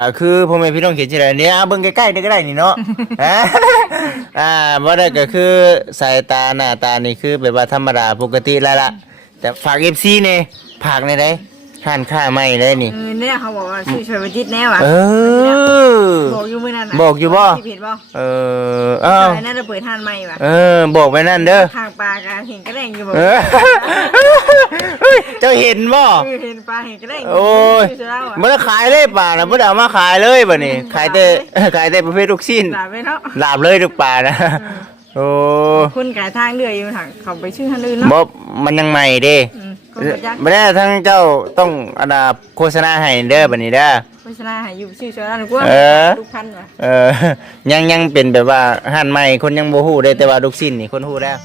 อ่าคือพ่อแม่พี่น้องเห็นจังไดเนี่ยเอาเบิ่งใกล้ๆนี่ก็ได้นี่เนาะ อ่าอ่าบ่ได้ก็คือสายตาหน้าตานี่คือแบบว่าธรรมดาปกติแล้วล่ะแต่ฝาก FC นี่ฝากในได้ ห้านค่าไม่ได้นี่ เออเนี่ยเขาบอกว่าชื่อช่วยไปจิตแน่ว่ะเออ บอกอยู่มื้อนั้นน่ะบอกอยู่บ่ ที่ผิดบ่เออเอ้าใช่น่าจะเปิดทานใหม่ว่ะเออบอกไปนั่นเด้อ ข้างปลากะเห็นกระแดงอยู่บ่เออเฮ้ยเจ้าเห็นบ่เออเห็นปลาเห็นกระแดงโอ้ยชื่อเราอะ บ่ได้ขายเลยป่านะบ่ได้เอามาขายเลยบัดนี้ขายแต่ ขายแต่ประเภทลูกชิ้น หลาบไปเนาะลาบเลยทุกป่านะ โอ้คุณกายทางเดือยอยู่ทางเขาไปชื่อท่านอื่นเนาะบ่มันยังใหม่เด้ อืม ก็บ่จักบ่ได้ทั้งเจ้าต้องอันน่ะโฆษณาให้เด้อบัดนี้เด้อ โฆษณาให้อยู่ชื่อช่วยเราหนูกว่าเออทุกพันว่ะ เออยังยังเป็นแบบว่าหันใหม่คนยังบ่ฮู้เด้แต่ว่าลูกชิ้นนี่คนฮู้แล้ว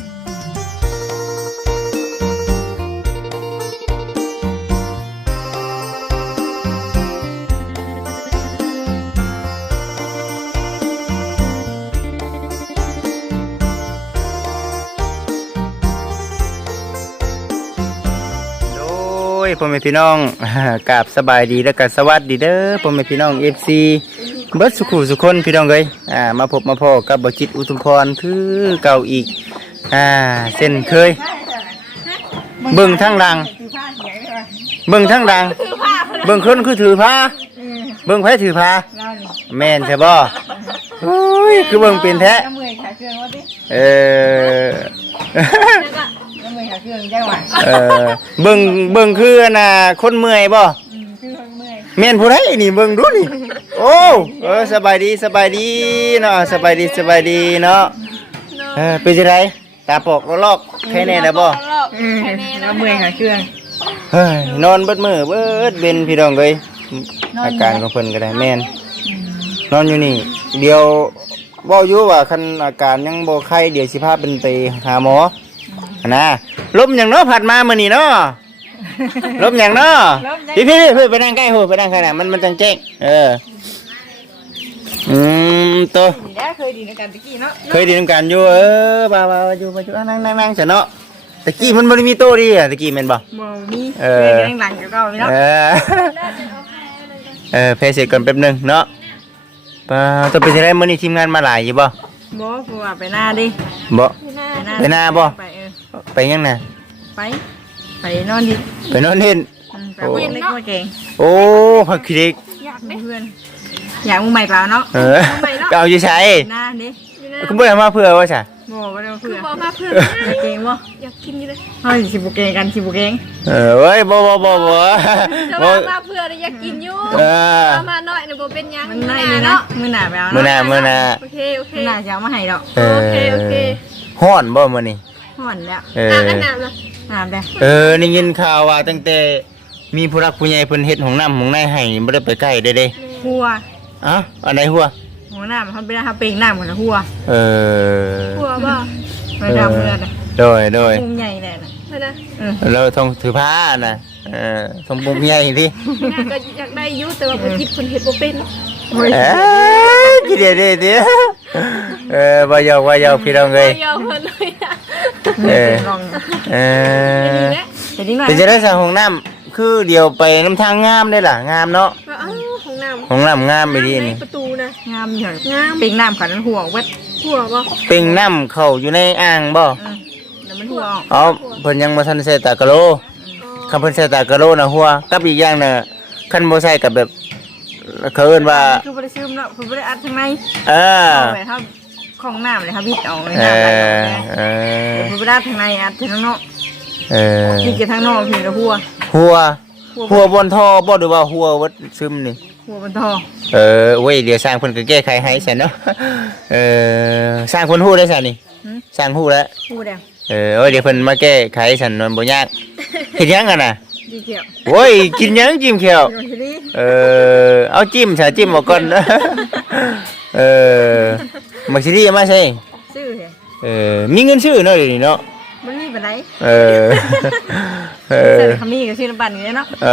พ่อแม่พี่น้องกราบสบายดีแล้วก็สวัสดีเด้อพ่อแม่พี่น้อง FC เบิร์ดสุขุสุคนพี่น้องเอ้ยอ่ามาพบมาพอกับบจิตอุทุมพรคือเก่าอีกอ่าเส้นเคย เบิ่งทางหลังคือผ้าเหียงเบิ่งทั้งดังเบิ่งคนคือถือผ้าเบิ่งไผถือผ้าเรานี่แม่นใช่บ่โอ้ยคือเบิ่งเป็นแท้น้ำมือขาเอ เออน้ำมือขาเครื่องจังหวะเออเบิ่งเบิ่งคืออันน่ะคนเมื่อยบ่อืมคือเมื่อยแม่นผู้ใดนี่เบิ่งดูนี่ โอ้เออสบายดีสบายดีเนาะสบายดีสบายดีเนาะเออเป็นจังไดตาปอกลอกๆแค่นี้แหละบ่เออน้ำมือขาเครื่องเฮ้ยนอนเบิดมือเบิดเบนพี่น้องเอ้ยนอนอยู่อาการของเพิ่นก็ได้แม่นนอนอยู่นี่ เดี๋ยวเว้าอยู่ว่าคันอาการยังบ่ไข้เดี๋ยวสิพาเป็นไปหาหมอหั้ นนะลมหยังเนาะผัดมามื้อนี้เนาะลมหยังเนาะพี่พี่พี่ไปนั่งใกล้หูไปนั่งข้างหน้ามันมันจังแจ้งเอออืมตัวดีแล้วเคยดีในการตะกี้เนาะเคยไดีนำกันอยู่เออบ่าวๆอยู่มาอยู่อะนั่งนั่งนั่งซะเนาะตะกี้มันบ่ได้มีโต๊ะดิอะตะกี้แม่นบ่บ่มีเอเคอยยังหลังกับเก่าเนาะเออเออเพย์เสร็จก่อนแป๊บหนึงเนาะปาตัวไปที่ไรมื้อนี้ทีมงานมาหลายอยู่บ่บ่เพราะว่าไปหน้าดิบ่ไปหน้าไปหน้าบ่ ไปเออไปยังน่ะไป ไปนอนดิไปนอนเล่นอืมไปเล่นเล็กมาเก่งโอ้พักคลิกอยากเพื่อนอยากมึงใหม่เปล่าเนาะเออก็เอาอยู่ใช้หน้าดิก็บ่ได้มาเพื่อว่าซะบ่บ่ได้มาเพื่อบอกมาเพื่อนเก่งบ่อยากกินอยู่เลยเฮ้ยสิบ่เก่งกันสิบ่เก่งเออเว้ยบ่บ่บ่บ่แต่บ่ ว่ามาเพื่อนอยากกินอยู่เออ เอามาหน่อยหนูบอกเป็นหยังมันได้เลยนะมื้อหน้าไปเอามื้อหเนาะน้ามื้อหน้าโอเคโอเค มื้อหน้าจะเอามาให้ดอกเออโอเคโอเค ฮ้อนบ่มื้อนี้ ฮ้อนแล้วเอน้ำออันน้ำละน้ำเด้เออนี่ยินข่าวว่าตั้งแต่มีผู้รักผู้ใหญ่เพิ่นเฮ็ดห้องน้ำห้องในให้นี่บ่ได้ไปใกล้เด้เด้หัวอะอันไหนหัวหัวน้ำมันเป็นน้ำเป็นน้ำกันหัวเออกลัวบ่ไม่ดำเลือดโดยโดยพุงใหญ่เลยนะเพื่อนนะ เออเราต้องถือผ้านะ เออทรงปุ่มใหญ่ที่น่าก็อยากได้อยุ่แต่ว่าคนคิดคนเห็ดบ่เป็นเอ้ยกี่เดียวเดียวเดียวเออวายาววายาวพี่น้องเลยยาวเพิ่นเลยอะเออลองเออนี่แหละแต่นี่มาเป็นจะได้สั่งห้องน้ำคือเดียวไปน้ำทางงามได้ล่ะงามเนาะว่าอ้าวของน้ำห้องน้ำงามไปดีในนี่ประตูนะ งามอยู่งาม เป็นน้ำขันหัวเวทหัวบ่เป็งน้ำเข้าอยู่ในอ่างบ่เดี๋ยวมันหัวออก เอาเพิ่นยังบ่ทันใส่ตากะโล คันเพิ่นใส่ตากะโลนะหัวกับอีกอย่างน่ะคันบ่ใส่กับแบบเขาเอิ้นว่าคือบริซึมแล้วคือบริอัดข้างในเออเอาไปครับของน้ำเลยครับพี่เอาเลยเอน้ำไหลอออกเลยเออคือบริอัดข้างในอัดข้างนอกเออพี่เกิดข้างนอกพี่กับหัว หัวหัวบนท่อบ่หรือว่าหัววัดซึมนี่ หัวบนทอเออเว้ยเดี๋ยวสร้างเพิ่นก็แก้ไขให้ซะเนาะเออสร้างเพิ่นฮู้ได้ซะนี่ สร้างฮู้แล้วหัวแดง เออโอ้ยเดี๋ยวเพิ่นมาแก้ไขซั่นมันบ่ยากเฮ็ดหยังกันน่ะดีเขียวโอ้ยกินหยังจิ้มแก้วโดนทีนี้เออเอาจิ้มซะจิ้มเอาก่อนเออมักสิดีเอามาใช่ซื้อเหรอเออมีเงินซื้อเนาะเดี๋ยวนี้เนาะมันมีปัญหาเออเออแต่คำนี้ก็ซื้อน้ำปั่นอย่างนี้เนาะเอ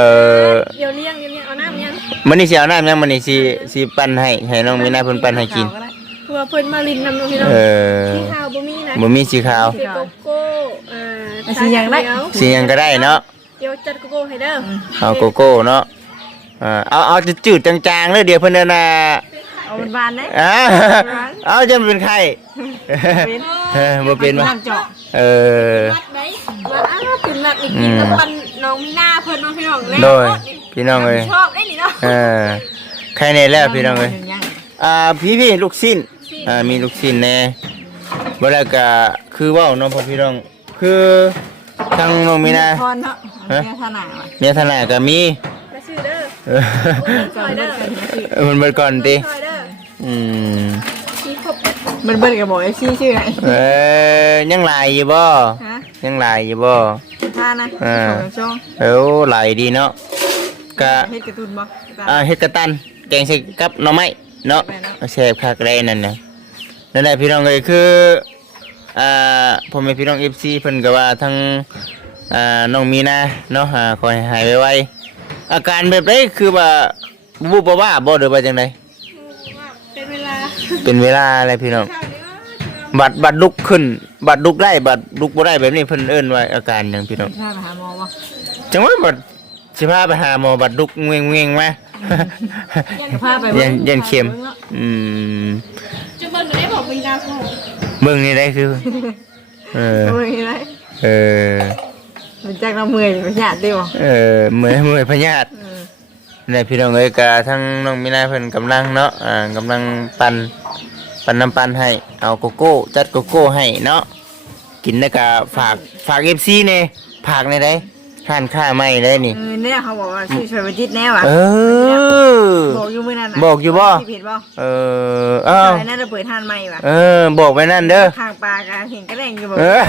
อเดี๋ยวเลี้ยงเดี๋ยวเลี้ยงเอาน้ำยังมื้อนี้สิเอาน้ำยังมื้อนี้สิสิปั่นให้ให้น้องมีนาเพิ่นปั่นให้กิน เพื่อเพิ่นมาลินนำน้องพี่น้องเออสีขาวบ่มีนะบ่มีสีขาวสีโกโก้อ่าสีหยังก็ได้เนาะเดี๋ยวจัดโกโก้ให้เด้อเอาโกโก้เนาะอ่าเอาเอาจืดๆจางๆเลยเดี๋ยวเพิ่นน่ะนะเอาบานๆได้อ่าเอาจะเป็นไข้เป็นเออบ่เป็นวะน้ำเจาะเออวัดได้ว่าอ้าวเป็นแบบอีกกินน้ำปันน้องมีหน้าเพิ่นน้องพี่น้องแน่โดยพี่น้องเอ้ยชอบได้นี่เนาะเออใครในแล้วพี่น้องเอ้ยยังอ่าพี่พี่ลูกชิ้น อ่ามีลูกชิ้นแน่บ่แล้วก็คือเว้าเน้องพ่อพี่น้องคือทางน้องมีนาพรเนาะเมียทนายว่ะเมียทนายก็มีมาซื้อเด้อเออจอดเลิกกันมาสิเออมันเบิดก่อนติซอยเด้ออืมมีครบเด้อเบิ้ลเบิ้ลกับบอกไอ้ซี่ชื่อไงเอ้ยยังหลายอยู่บ่ฮะยังหลายอยู่บ่ท่านะอ่าของช่องเอ้าหลายดีเนาะก็เฮ็ดกระตุ้นบ่อ่าเฮ็ดกระตันแกงใส่กับหน่อไม้เนาะไปเนาะเอาแซ่บคักได้นั่นนะ นั่นแหละพี่น้องเอ้ยคืออ่าพ่อแม่พี่น้อง FC เพิ่นก็ว่าทั้งอ่าน้องมีนาเนาะอ่าขอให้หายไวๆอาการแบบใดคือว่าบูบว่าบ่หรือว่าจังไดเป็นเวลาเป็นเวลาอะไรพี่น้องข้าวนี้ว่าบัดบัดลุกขึ้น บัดลุกได้บัดลุกบ่ได้แบบนี้เพิ่นเอิ้นว่าอาการหยังพี่น้องท่าไปหาหมอบ่จังว่าบัดสิพาไปหาหมอบัดลุกเงงๆมาจะพาไปเย็นเย็นเข็ม อืม จุบันไม่ได้บอกมีนาพ่อเบิ่งนี่ได้คือ เออ เมื่อยไรเออ มันจักเราเมื่อยไปหยาดเดียวเออเมื่อยเมื่อยพญาติเออในพี่น้องเอ้ยกะทั้งน้องมีนาเพิ่นกำลังเนาะอ่ากำลังปั่นปั่นน้ำปั่นให้เอาโกโก้ จัดโกโก้ให้เนาะกินแล้วก็ฝากฝาก FC เน่ฝากในได้ ทานข้าไม่ได้นี่ เออเนี่ยเขาบอกว่าชื่อชวยประจิตแน่ว่ะเออ บอกอยู่มื้อนั้นน่ะบอกอยู่บ่ ที่ผิดบ่เออเอ้าใช่น่าจะเปิดทานใหม่ว่ะเออบอกไปนั่นเด้อทางปลากะเห็นกระแดงอยู่บ่เออ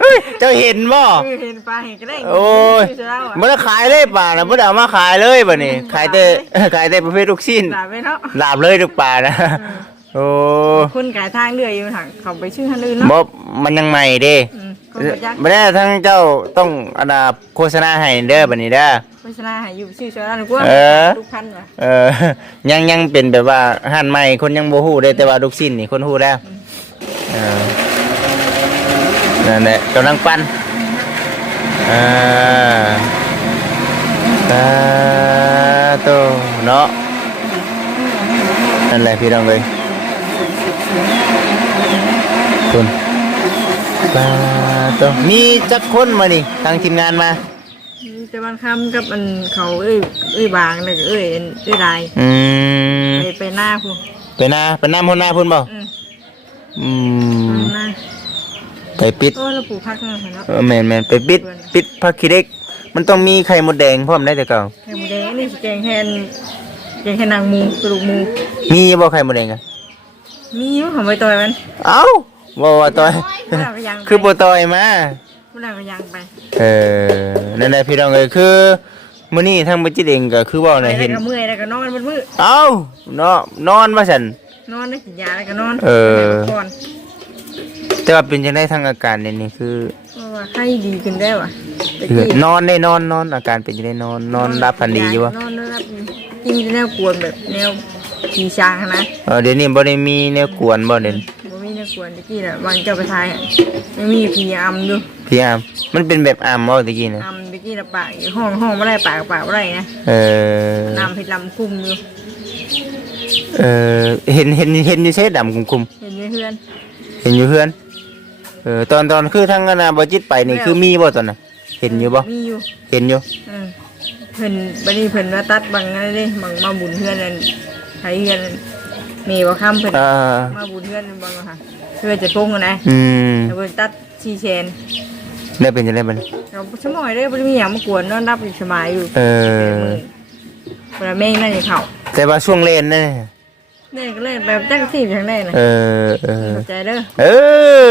เฮ้ยเจ้าเห็นบ่ เออเห็นปลาเห็นกระแดงโอ้ยชื่อเราอะบ่ได้ขายเลยป่านะบ่ได้เอามาขายเลยบัดนี้ ขายแต่ ขายแต่ประเภทลูกชิ้น ด่าไปเนาะลาบเลยทุกป่านะ โอ้คุณกายทางเดือยอยู่ทางเขาไปชื่อท่านอื่นเนาะบ่มันยังใหม่เด้ อืม คนประจักษ์บ่ได้ทั้งเจ้าต้องอันน่ะโฆษณาให้เด้อบัดนี้เด้อ โฆษณาให้อยู่ชื่อชวยเราหรือว่าเออ ทุกพันว่ะเออ ยังยังเป็นแบบว่าหันใหม่คนยังบ่ฮู้เด้แต่ว่าลูกชิ้นนี่คนฮู้แล้วเออนั่นแหละกำลังปั้นอ่าตาโตเนาะนั่นแหละพี่น้องเอ้ยคุณ ตาโตมีจักคนมานี่ทางทีมงานมา แต่บางคำกับมันเขาเอ้ยเอ้ยบางเลยก็เอ้ยเอ้ยลายอืมไปไปหน้าคุณไปหน้าไปหน้าพ่นหน้าพุ่นบ่อืมอืมหน้าไปปิดโอ้เราปลูกผักเนาะเนาะเออแมนแมนไปปิดปิดผักขี้เหล็ก มันต้องมีไข่มดแดงพร้อมได้แต่เก่าแกงหมูแดงอันนี่สิแกงแทนแกงแทนนางมูกระดูกมู มีบ่ไข่มดแดงอะมีอยู่ของใบตอยมัน เอ้า บ่ว่าต่อยผู้หลังก็ยังไปคือบ่ต่อยมาผู้หลังก็ยังไปเออนั่นแหละพี่น้องเอ้ยคือมื้อนี้ทางบ่จิตเองก็คือเว้าไปน่ะแล้เห็วนก็เมื่อยแล้วก็นอนบนมือเอ้าเนาะนอนว่าซั่นนอนได้กินยาแล้วก็นอนเออไปพักผ่อนแต่ว่าเป็นจังได๋ทางอาการนี่นี่คือเพราะว่าไข้ดีขึ้นได้ว่ะตะคือกี้นอนได้นอนนอนอาการเป็นจังได๋นอนนอนรับพันดีอยู่บ่นอนรับกินแนวกวนแบบแนวผีช้างนะเออเดี๋ยวนี้บ่ได้มีแนวกวนบ่เด่น บ่มีแนวกวนตะกี้น่ะวางเจ้าไปทายอะยังมีผีอำอยู่พี่อามมันเป็นแบบอามบ่ตะกี้นะอำตะกี้น่ะปากอยู่ห้องห้องบ่ได้ปากปากบ่ได้นะเออน้ำเพชรลำคุมอยู่เออเห็นเห็นเห็นอยู่ใช่ดำคุมเห็นไหมเพื่อนๆเห็นอยู่เพื่อนเออตอนตอนคือทางคณะบจิตไปนี่คือมีบ่ตอนน่ะเห็นอยู่บ่มีอยู่ เห็นอยู่อืมเพิ่นบัดนี้เพิ่นมาตัดบังนั่นเด้บังมาบุญเพื่อนนั่นไผเพื่อนนั่นมีบ่ค้ำเพิ่น อ่า มาบุญเพื่อนบังว่าค่ะ เพื่อจะพงกันนะอืมแต่เพิ่นตัดชีเชนได้เป็นจังได๋บัดนี้เราสมอยเด้บ่ได้มีหยังมากวนนอนรับอยู่สบายอยู่เออเวลาแม่งนั่นอย่าเข้าแต่ว่าช่วงเล่นนะเนี่ยก็เลยแบบจักซี่ทางได้น่ะเออเออเข้าใจเด้อเอ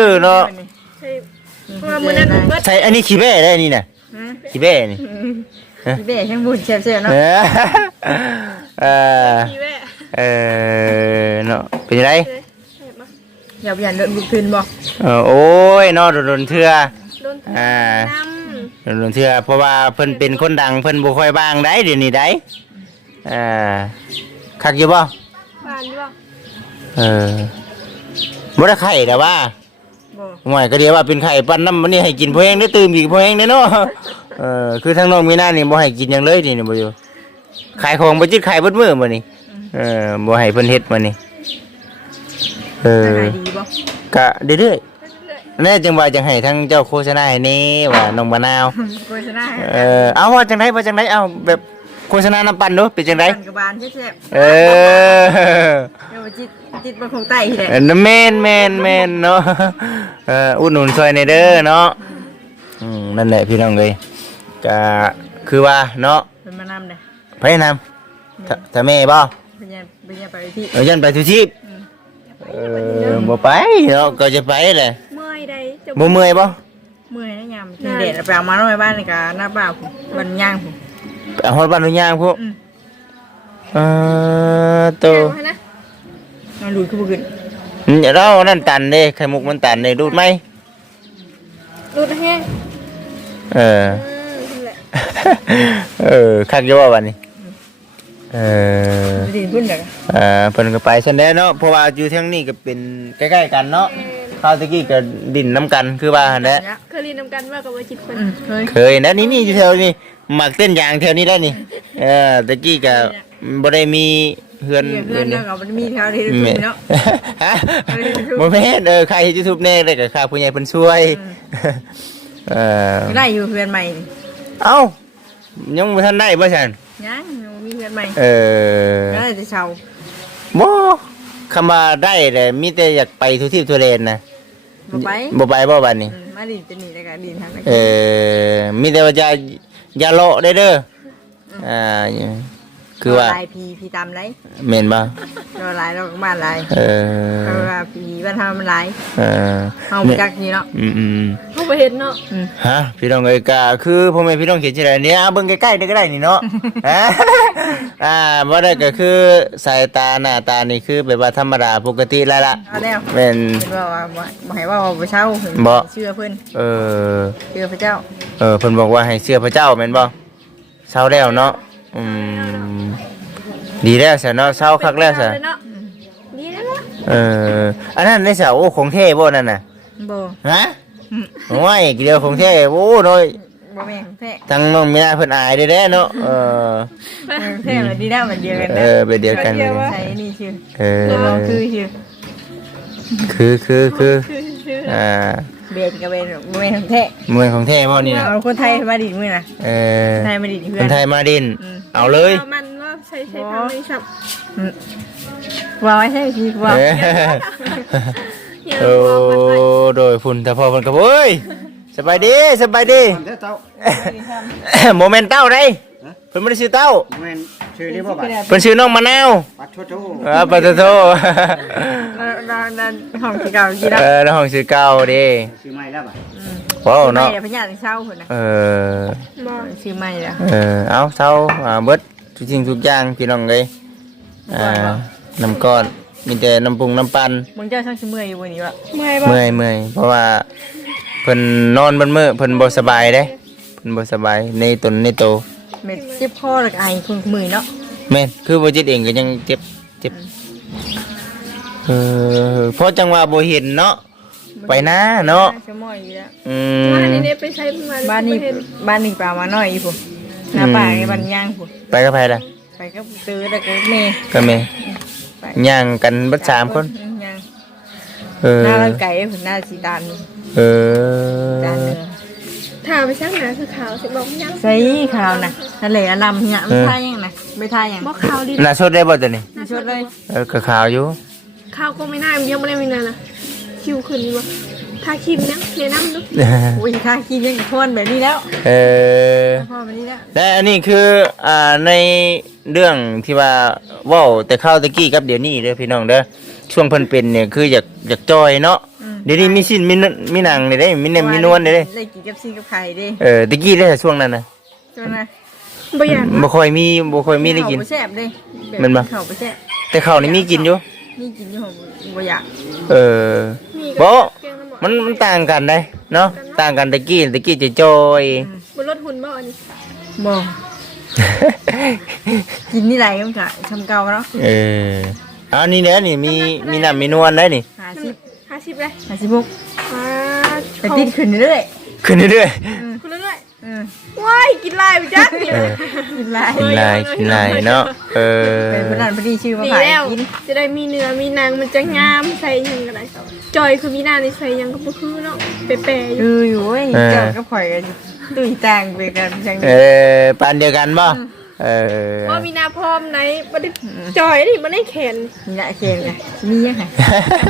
อเนาะใช่เพราะว่ามื้อนั้นเบิดใช่อันนี้ขี้แบ้ได้นี่น่ะฮะขี้แบ้นี่พี่เบ้ช่างบุญแซ่บๆเอเนาะอเออทีแว่เออเนาะเป็นจังไดเฮ้ยเห็นปะ อย่าไปยันเดินบุกคืนบ่เออโอ้ยเนาะโดนๆเทื่อ โดนอ่า น้หลวงเทื่อเพราะว่าเพิ่นเป็นคนดังเพิ่นบ่ค่อยบ้างได้เดี๋ยวนี้ได้อ่าคักอยู่บ่ำผ่านอยู่ปะเออบ่ได้ไข่แต่ว่าบ่หม่ก็เดียวว่าเป็นไข่ปั้นน้ำมันนี่ให้กินพอแห้งได้ตื่มอีกพอแห้งได้เนาะเออคือทางน้องมีหน้านี่บ่ให้กินหยังเลยนี่นี่บ่อยู่ขายของบ่จิตขายเบิดมื้อมื้อนี้เออบ่ให้เพิ่นเฮ็ดมื้อนี้ เออขายดีบ่ก็เรื่อยๆแน่จังว่าจังให้ทั้งเจ้าโฆษณาให้แนี่ว่าน้องมะนาว โฆษณาให้เออเอาว่าจังไดว่าจังไดเอาแบบโฆษณาน้ำปั่นดูเป็นจังไดปั่นกระบาลแซ่บเออๆเดี๋ยวจิตจิตบ่คงใต้ที่แหละเออแม่นแม่นแม่นเนาะเอออุดหนุนช่วยในอยเด้อเนาะอืมนั่นแหละพี่น้องเอ้ยก็คือว่าเนาะเป็นมานำเด้อไปนำถ้าถ้าแม่บ่เป็นยังเป็นยังไปที่ เออยันไปทุชีพเออ บ่ไปเนาะก็จะไปแหละเมื่อยใดจะบ่เมื่อยบ่เมื่อยนะยามที่เด็ดไปเอามาหน่อยบ้านนี่ก็หน้าบ้านผมวันย่างผมไปเอาฮอดบ้านทุกอย่างพวกอืมเออโตแก้วให้นะนอนดูดขึ้นบ่ขึ้นอืมเรานั่นตันเด้ไข่มุกมันตันเด้ดูดไหมรูดแห้งเอออืมนั่นแหละเออคักอยู่ว่าบัดนี้ เออดินพุ่นเด้อเอ่อเพิ่นก็ไปซั่นแหละเนาะเพราะว่าอยู่ทางนี้ก็เป็นใกล้ๆกันเนาะคราวตะกี้ก็ดินน้ำกันคือว่าหั่นแหละเคยเรียนนำกันว่ากับว่าจิตคนอืมเคยเคยนะนี่นี่อยู่แถวนี้หมักเต้นยางแถวนี้ได้นี่เออตะกี้ก็บ่ได้มีเฮือนเพื่อนเนาะก็มันมีแถวที่แม่เนาะฮะบ่แม่นเออใครเฮ็ด YouTube แน่เลยก็ค่าผู้ใหญ่เพิ่นช่วยเออได้อยู่เพื่อนใหม่นี่เอ้ายังบ่ทันได้บ่ซั่นยังยัง มีเพื่อนใหม่เออก็ได้แต่เช้าบ่คำว่าได้แต่มีแต่อยากไปทุกที่ทุเรนนะบ่ไปบ่ไปบ่บัดนี้อืมมาดินจะหนีแล้วก็ดินทางนั้นเออมีแต่ว่าจะอย่าเลาะได้เด้ออ่าคือว่าลายพีพีตามไรแม่นบ่เราลายเราก็บ้านลายเออเพราะว่าพีบ้านเฮามันลายเออเฮาบ่จักนี่เนาะอืมอืม เขาไปเห็นเนาะอืมฮะพี่น้องเอ้ยก็คือพ่อแม่พี่น้องเขียนชื่ออะไรเนี่ยเอาเบิ่งใกล้ๆได้ก็ได้นี่เนาะ ฮะ อ่าบ่ได้ก็คือสายตาหน้าตานี่คือแบบว่าธรรมดาปกติแล้วล่ะเอาแล้วแม่นเห็นว่าว่าบ่บ่ให้ว่าบ่เช่าบ่ เชื่อเพิ่นเออเชื่อพระเจ้าเออเพิ่นบอกว่าให้เชื่อพระเจ้าแม่นบ่เศร้าแล้วเนาะอืมดีแล้วซะเนาะเศร้าคักแล้วซะเนาะดีแล้วเนาะเอออันนั้นได้ซะโอ้ของแท้บ่นั่นน่ะบ่ฮะโอ้ยเดียวของแท้โอ้น้อย บ่แม่นแท้ทั้งน้องมีนาเพิ่นอายได้แด้เนาะ เออแท้มันดีแล้วมันเดียวกันเอนะอไปเดียวกันเลยใช่นี่ชื่อเออคือชื่อคือคือคือคือชื่ออ่าเบนกับเบนบ่แม่นแท้เมืองของแท้บ่นี่นะเอาคนไทยมาดิมื้อน่ะเออไทยมาดิเพื่คอนนไทยมาดินอืมเอาเลยว่ามันว่าใช้ใช้ทางไม่สับอืมว่าไว้ให้พี่ว่าเออเฮียโอ้บอกมันไว้โดยฝุ่นแต่พอเพิ่นก็บ่เอ้ย สบายดีสบายดีเด้อเต้าโมเมนต์เต้าได้เพิ่นบ่ได้ชื่อเต้าแม่นชื่อนี้บ่บัดเพิ่นชื่อน้องมะนาวปัดโชโชเออปะโทโทเราเราเราห้องที่เก่ากี่แล้วเออแล้วห้องชื่อเก่าเด้ชื่อใหม่แล้วบัดว้าวไม่เนาะเดี๋ยวพญาติเช่าคนน่ะเออบอกชื่อไม่แล้วเออเอาเท่าอ่าเบิดทุกสิ่งทุกอย่างพี่น้องเลยอ่าน้ำก้อนมีแต่น้ำปรุงน้ำปั่นมึงเจ้าช่างชื่อเมื่อยอยู่วันนี้วะเมื่อยบอกเมื่อยเมื่อยเพราะว่าเพิ่นนอนบนมือเพิ่นบ่สบายเด้เพิ่นบ่สบายในตนในโตเม็ดเจ็บคอแล้วก็ไอคุณมือเนาะแม่นคือบ่จิตเองก็ยังเจ็บเจ็บเออเพราะจังว่าบ่เห็นเนาะไปนะเนาะชื่อมอยอยู่แล้วอืบ้านมนี้เนี่ยไปใช้มาบ้านนี้เห็นบ้านนี้ปลามาหน่อยอีกผมหน้าป่าไอ้บ้านย่างผมไปกับไผล่ะไปก็ตื้อแล้วก็เมย์ก็แม่ไปย่างกันเบิดสามคนย่างเออหน้าร่างไก่ผมหน้าสีดำนี่ เออจานเนื้อถามไปช่างหนาคือขาวสิบอกยังใส่ขาวนะนั่นแหละอารำเนี่ยไม่ทายยังนะไม่ทายยังบอกขาวดีน่าสดได้บ่ตัวนี้มีชดเลยเออก็ขาวอยู่ขาวก็ไม่น่ามันยังไม่ได้มีนานะคิวขึ้นดีวะทาครีมยังเทน้ำดูโอ้ยค่าขี้ยังทวนแบบนี้แล้วเออ พ่อแบบนี้แล้วและอันนี้คืออ่าในเรื่องที่ว่าเว้าแต่เข้าวตะกี้กับเดี๋ยวนี้เด้อพี่น้องเด้อช่วงเพิ่นเป็นเนี่ยคืออยากอยากจอยเนาะ เดี๋ยวนี้มีสิ้นมีนมีหนังนี่ได้มีเนมมีนวลนี่ได้ได้กินกับซีกับไข่ดิเออตะกี้ได้แต่ช่วงนั้นนะจนนะบ่อยากบ่ค่อยมีบ่ค่อยมีได้กินเขาบ่แซ่บเด้แม่นบ่เขาไปแซ่บแต่ข้าวนี่มีกินอยู่นี่กินอยู่ผมบ่อยากเออมีบ่แกงน้ำหมันมันต่างกันได้เนาะต่างกันตะกี้ตะกี้จะจอยบนรถหุ่นบ่อันนี้บ่กินนี่ไรมันก็ทำเก่าเนาะเอออันนี้เนี่ยนี่มีมีน้ำมีนวลได้นี่หาสิบ ห้าสิบเลยหาสิบมุกมาแต่ติดขึ้นเรื่อยขึ้นเรื่อยคุณเรื่อยๆอืมๆว้ายกินลายไปจักนี่เออกินหลายกินลายกินลายเนาะเออเป็นคนนั้นพอดีชื่อมาดีขายแล้วกินจะได้มีเนื้อมีหนังมันจะงามใส่หยังก็ได้จอยคือมีหน้าในใส่หยังก็บ่คือเนาะเปะๆอเอยู่ออยู่เว้ยเจ้าก็ข่อยกันตุ้ยต่างไปกันจังเออปานเดียวกันบ่ เออว่ามีหน้าพร้อมไหนบ่ได้จอยนี่บ่ได้แขนมีละเกณฑ์กันมียังไง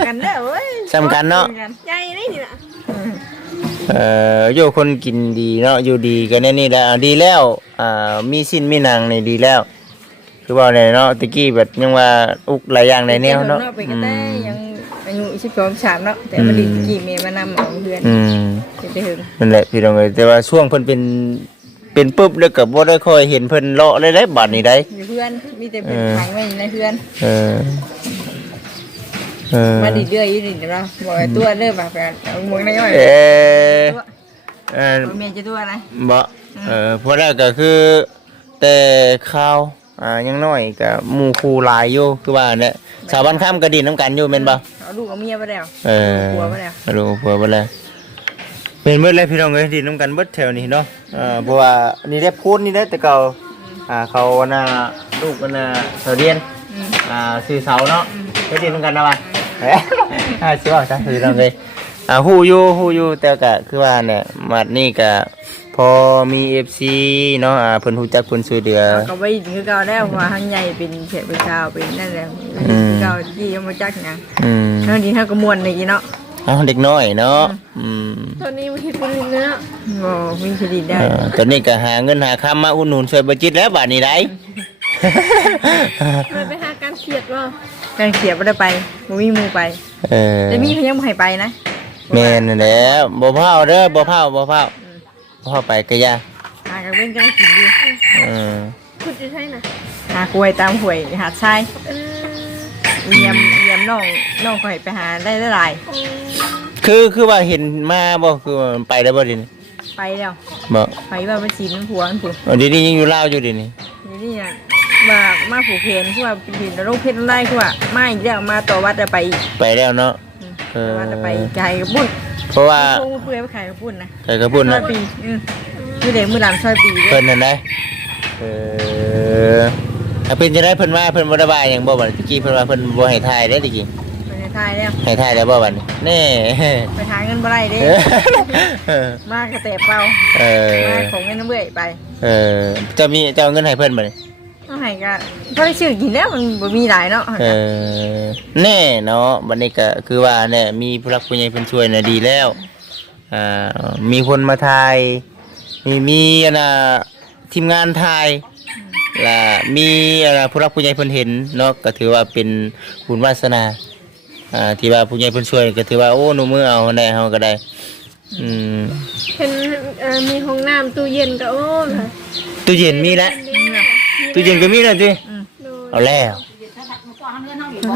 กันเด้อเว้ยสำคัญเนาะใหญ่นี่นี่น่ะเอ่ออยู่คนกินดีเนาะอยู่ดีกันแน่นี่แหละอ่าดีแล้วอ่ามีสิ้นมีหนังนี่ดีแล้ว คือว่าเนี่ยเนาะตะกี้แบบยังว่าอุกหลายอย่างในแนวเนาะไปกันได้ยังอายุสิบสองสามเนาะแต่มาดิกี่เมย์มานำของเพื่อนอืมจะได้ถึงนั่นแหละพี่น้องเอ้ยแต่ว่าช่วงเพิ่นเป็น เป็นปุ๊บแล้วก็บ่ได้ค่อยเห็นเพิ่นเลาะเลยได้บัดนี้ได้อยู่เพื่อนมีแต่เป็นขังไว้ในเพื่อนเออเออมาดิเรื่อยอยู่ดิเดี๋ยวเราบอกไอ้ตัวเริ่มแบบเอาหมวกในย่อยเออเออเมียจะตัวอะไรบ่เออเพราะแรกก็คือแต่ข้าวอ่ายังน้อยก็หมู่คู่หลายอยู่คือว่าเนี่ยสาวบ้านข้ามก็ดินน้ำกันอยู่แม่นบ่เอาลูกเอาเมียไปแล้วเออผัวไปแล้วไม่รู้ผัวไปแล้ว เป็นเมื่อไรพี่น้องเอ้ยดินน้ำกันเบิดแถวนี้เนาะเออเพราะว่านี่ได้พูดนี่ได้แต่เก่าอ่าเขาน่ะลูกกันน่ะเขาเรียนอ่าซื้อเสาเนาะไปดินน้ำกันนะวะเอ๊ะอ่าสิว่าซะพี่น้องเอ้ยอ่าฮู้อยู่ฮู้อยู่แต่ก็คือว่าเนี่ยมัดนี่ก็พอมี FC เนาะอ่าเพิ่นฮู้จักเพิ่นช่วยเหลือก็ไปคือเก่าแล้วว่าทั้งใหญ่เป็นเขตประชาเป็นนั่นแหละเก่าที่ยังมาจักยังอืมทั้งนี้ถ้ากระมวลเลยเนาะ เอาเด็กน้อยเนาะอืมตอนนี้มันคิดบ่ได้เนื้อบ่มีคดีได้เออตอนนี้ก็หาเงินหาคำมาอุดหนุนช่วยบัจิตแล้วบาทนี้ได้ มันไปหาการเขียดว่าการเสียบ่ได้ไปบ่มีหมู่ไป เออแต่มีเพิ่นยังบ่ให้ไปนะแม่นนั่นแหล้วบ่เผาเด้อบ่เผาบ่เผาบ่เผาไปก็ยาหากันเว้นก็ได้กินอยู่เออ คุณจะใช่น่ะหากล้วยตามห้วยหาดทรายเออ เยี่ยมเยี่ยมน้องน้องก็ให้ไปหาได้หลายเออคือคือว่าเห็นมาบ่คือว่ามันไปได้บ่ดินี่ๆไปแล้วบ่ไปว่ามันสิมันผัวมันผัวเอาเดี๋ยวนี้ยังอยู่ลาวอยู่ดินี่นี่นี่น่ะมามาผูกเพนคือว่าเป็นดินโรคเพชรไล่คือว่ามาอีกแล้วมาต่อวัดจะไปอีกไปแล้วเนาะอืมเออต่อวัดจะไปไก่กระปุ่นเพราะว่าโค้งเปื่อยไปขายกระปุ่นนะใครก็พูดซอนะยปีอืมคือเด็กมือหลานซอยปีเด้เพิ่อนนั่นได้เออ ถ้าเพิ่นจะได้เพิ่นมาเพิ่นบ่ได้ว่าหยังบ่บัดตะกี้เพิ่นว่าเพิ่นบ่ให้ถ่ายได้อตะกี้ไปในไทยแล้วให้ถ่ายได้บ่บัดนี้แน่ไปหาเงินบ่ได้เด้เออมากระแตเปล่าเออมาของเงินน้ำเบื่อยไปเออจะมีจะเอาเงินให้เพื่อนมาเลยต้องให้ก็พอได้ชื่อกินแล้วมันบ่มีหลายเนาะเออแน่เนาะบันนี้ก็คือว่าเนี่ยมีผู้รักผู้ใหญ่เป็นช่วยน่ะดีแล้วอ่ามีคนมาถ่ายมีมีอันน่ะทีมงานถ่ายและมีอันน่ะผู้รักผู้ใหญ่เพิ่นเห็นเนาะก็ถือว่าเป็นบุญวาสนาอ่าที่ว่าผู้ใหญ่เพิ่นช่วยก็ถือว่าโอ้หนูมือเอาได้เฮาก็ได้ อืมเห็นเอ่อมีห้องน้ำตู้เย็นก็โอ้ยตู้เย็นมีแล้วตู้เย็นก็มีแล้วจิโดนเอาแล้ว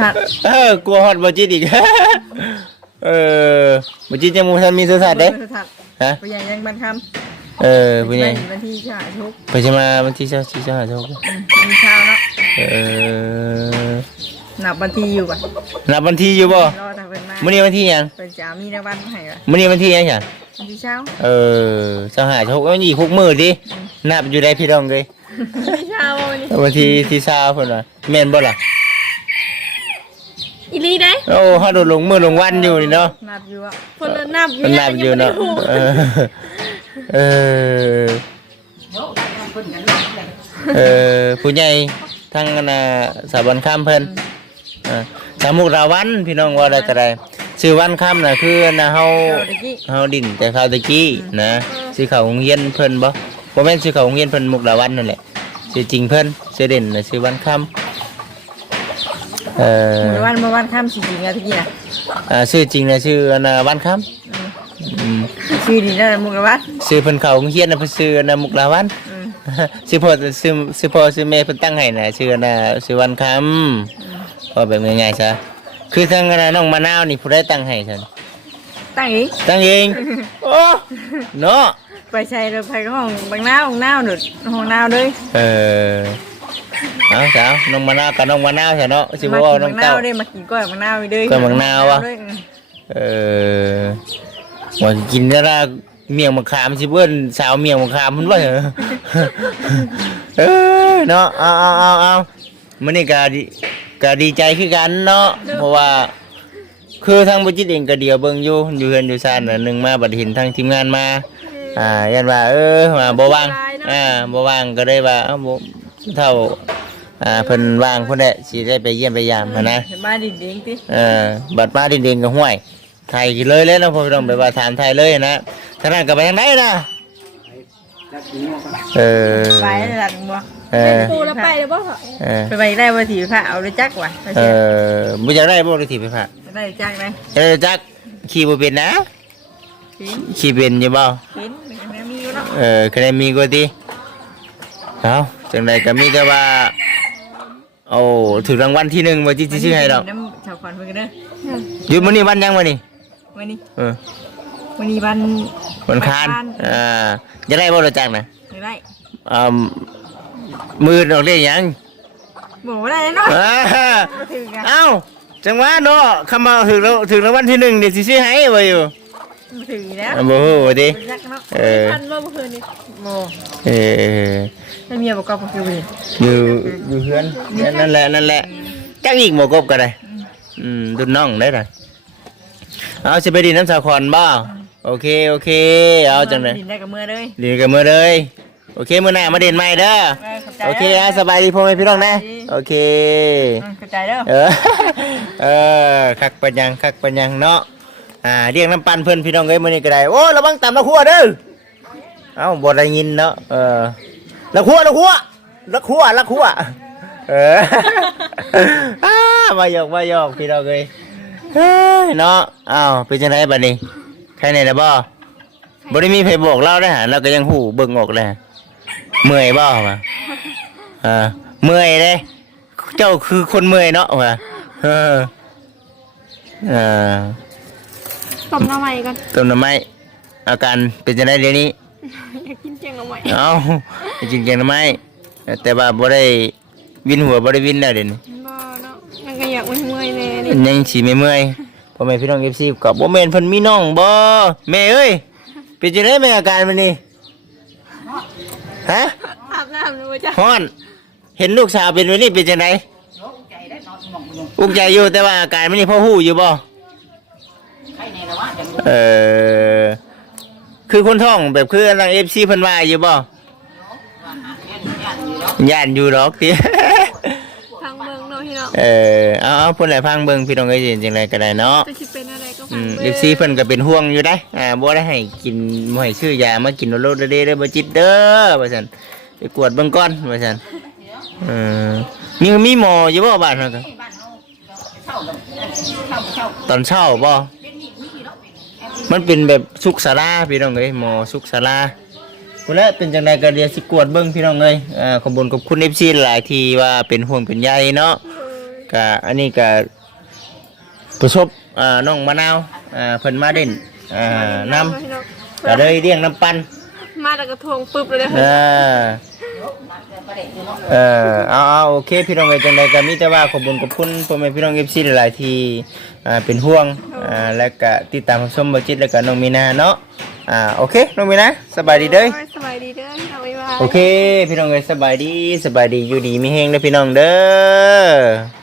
ครับเออกลัวฮอดบ่จิตอีก เออบ่จิตยังบ่ทันมีโทรศัพท์เด้ฮะ ผู้ใหญ่ยังบันค เออำผู้ใหญ่วันที่ชาทุกไปสิมาวันที่24 25ทุกมีเช้าเนาะเออนับวันที่อยู่ก่อนนับวันที่อยู่บ่รอถ้าเพิ่นมามื้อนี้วันที่หยังเป็นจะมีรางวัลให้ก่อนมื้อนี้วันที่หยังจ้ะวันที่เช้าเออ25ทุกวันนี้6มื้อดินับอยู่ได้พี่น้องเอ้ยไม่เช้าวันนี้วันที่ที่20เพิ่นว่าแม่นบ่ล่ะอีหลีได้โอ้เฮาโดนลงมื้อลงวันอยู่นี่เนาะนับอยู่อะคนละนับมันนับอยู่เนาะ เออเออ เออผู้ใหญ่ทางน่ะสถาบันข้ามเพิ่นอ่าสามุกราวันพี่น้องว่าได้ก็ได้ชื่อวันข้ามน่ะคือน่ะเฮาเอาตะกี้เฮาดินแต่คราวตะกี้นะชื่อเขาโรงเรียนเพิ่นบ่บ่แม่นชื่อเขาโรงเรียนเพิ่นมุกดาวันนั่นแหละชื่อจริงเพิ่นชื่อเด่นน่ะชื่อวันข้ามเอ่อเมื่อวันเมื่อวันค่ำสี่สิบนาทีน่ะอ่าชื่อจริงน่ะชื่อน่ะวันข้ามอืม ชื่อดีนั่นมุกละวัดชื่อเพิ่นเขาโรงเรียนน่ะเพิ่นชื่อน่ะมุกดาวันอืมชื่อพ่อชื่อชื่อพ่อชื่อแม่เพิ่นตั้งให้น่ะชื่อน่ะชื่อวันคำก็แบบง่ายๆซะคือทางน่ะน้องมะนาวนี่ผู้ใดตั้งให้ซั่นตั้งอีกตั้งเองโอ้เนาะไปใช้รถไฟห้องบางนาวห้องนาวหนุดห้องนาวเลยเออเอาสาวน้องมะนาวกับน้องมะนาวซะเนาะสิบ่มาว่ากินน้อบางงนาเต้าวได้มากินก้อยบางนาวไปเลยก้อยบางนาววะด้วยเออ ว่ากินแล้วล่ะเมียงมะขามสิเบิ้นสาวเมียงมะขามมันว่าเหรอเออเนาะเอาเอาเอาเอามื้อนี้ก็ดีก็ดีใจคือกันเนาะเพราะว่า คือทางบุจิตเองก็เดียวเบิ่งอยู่อยู่เฮือนอยู่ซ่านน่ะหนึงมาบัดเห็นทางทีมงานมา อ่ายันว่าเออว่าบ่ว่างอ่าบ่ว่างก็เลยว่าเอ้าบ่เท่าอ่าเพิ่นว่างเพิ่นแหละสิได้ไปเยี่ยมไปยามหั้นนะเห็นบ้านดินเด้งติเออบัดมาดินเด่นกับห้วย ไทยกินเลยแล้วนะพ่อพี่น้องไปว่าถามไทยเลยนะทางนั้นก็ไปทางไหนนะจักหัวกันเออไปหลังบ่เออปูแล้วไปเลยบ่เหรอเออไปไปได้บ่ถีพระเอาเลยจักว่ะไปเอเสียอบ่อยากได้บ่ได้ถีบไปพระได้จักได้เออจักขี่บ่เป็นนะกินขี่เป็นอยู่บ่กินแม่มีอยู่เนาะเออคะแนนมีกว่าติเอาจังไดก็มีแต่ว่าโอ้ถึงรางวัลที่หนึ่งบ่จิชื่อให้ดอกน้ำชาวคอนเพิ่นกันเด้ออยู่มื้อนี้วันยังมื้อนี้ วันนี้เออวันนี้วันวันคานอ่าจะได้บ่รู้จักนะไม่ได้อ่ามือดอกเรียกหยังบอกว่าได้เนาะอ่าบ่ถึงอะเอ้าจังหวะเนาะคำมาถึงแล้วถึงรางวัลที่หนึ่งเดี๋ยวสิซื้อให้ไว้อยู่บ่ถึงอีกแล้วอะบ่ฮู้ว่าติบ่จักเนาะเออทันว่าเมื่อคืนนี้บ่เออให้เมียบอกก็บ่คือเวรอยู่อยู่เฮือนนั่นแหละนั่นแหละจักอีกบ่กบก็ได้อืมดุนน้องได้ล่ะ เอาสิไปดินน้ำสาครบ่โอเคโอเค เอาจังได๋ดินได้กับมือเลยดีกันมื้อเลยโอเคมื้อหน้ามาเด่นใหม่เด้อเออเข้าใจโอเคอะสบายดีพ่อแม่พี่น้องนะโอเคอืมเข้าใจเด้อเออเออคักปัญญังคักปัญญังเนาะอ่าเรียกน้ำปันเพิ่นพี่น้องเอ้ยมื้อนี้ก็ได้โอ้ระวังตำละครัวเด้อเอ้าบ่ได้ยินเนาะเออละครัวละครัวละครัวละครัวเอออ้ามาหยอกมาหยอกพี่น้องเอ้ย เฮ้ยเนาะอ้าวเป็นจังไดบัดนี้ใครไหนล่ะบ่บ่ได้มีไผบอกเราได้อหาเราก็ยังหูเบิ่งออกเลยเมื่อยบ่มาอ่าเมื่อยเด้เจ้าคือคนเมื่อยเนาะว่ะเออเออตบหน้าใหม่กันต้นน้ำไม้อาการเป็นจังไดเดี๋ยวนี้ อยากกินเจียงหน้าใหม่เอ้าจริงๆน้ำไม้แต่ว่าบ่ได้วินหัวบ่ได้วินแล้วเดี๋ยวนี้ บ่เนาะยังก็อยากเมื่อยๆแน่นี่ยังสิไม่เมื่อยพ่อแม่พี่น้อง FC กับบ่แม่นเพิ่นมีน้องบ่แม่เอ้ยเป็นจังไดแม่อาการมันนี่ฮะอาบน้ำด้วยจ้ะฮ้อน เห็นลูกสาวเป็นแบบนี้เป็นจังไดอุกใจอยู่แต่ว่าอาการมันนี่พ่อฮู้อยู่บ่เออคือคนท้องแบบคือทางเอฟซีเพิ่นว่าอยู่บ่ย่านอยู่ดอกติทางเมือง เนาะพี่น้องเออเอาเอาเพิ่นให้ฟังเบิ่งพี่น้องเอ้ยจังไดก็ได้เนาะจะคิดเป็นอะไรก็อืฟังมเบิ่เอฟซีเพิ่นก็เป็นห่วงอยู่ได้อ่าบ่ได้ให้กินบ่ให้ซื้อยามากินโลดเด้อเด้อบ่จิตเด้อว่าซั่นไปกวดเบิ่งก่อนว่าซั่นเออมีมีหมออยู่บ่บ้านเฮาก็ตอนเช้าบ่มันเป็นแบบสุกสาราพี่น้องเอ้ยหมอสุกสาราคุณและเป็นจังไดก็เดียวสิกวดเบิ่งพี่น้องเอ้ยอ่าขอบคุญขอบคุณ FC หลายที่ว่าเป็นห่วงเป็นใยเนาะ ก็อันนี้ก็ประสบอ่าน้องมะนาวอ่าเพิ่นมาเด่นอ่านำพี่น้องก็เลยเลี้ยงน้ำปั่นมาแต่กระทงปึ๊บเลยเออเออเอาเอาโอเคพี่น้องเอ้ยจังไดก็มีแต่ว่าขอบคุญขอบคุณพ่อแม่พี่น้อง FC หลายๆที่อ่าเป็นห่วงอ่าและก็ติดตามรับชมบ่จิตแล้วก็น้องมีนาเนาะอ่าโอเคน้องมีนาสบายดีเด้อสบายดีเด้อพี่น้องบ๊ายบายโอเค พี่น้องเอ้ยสบายดีสบายดีอยู่ดีมีเฮงเด้อพี่น้องเด้อ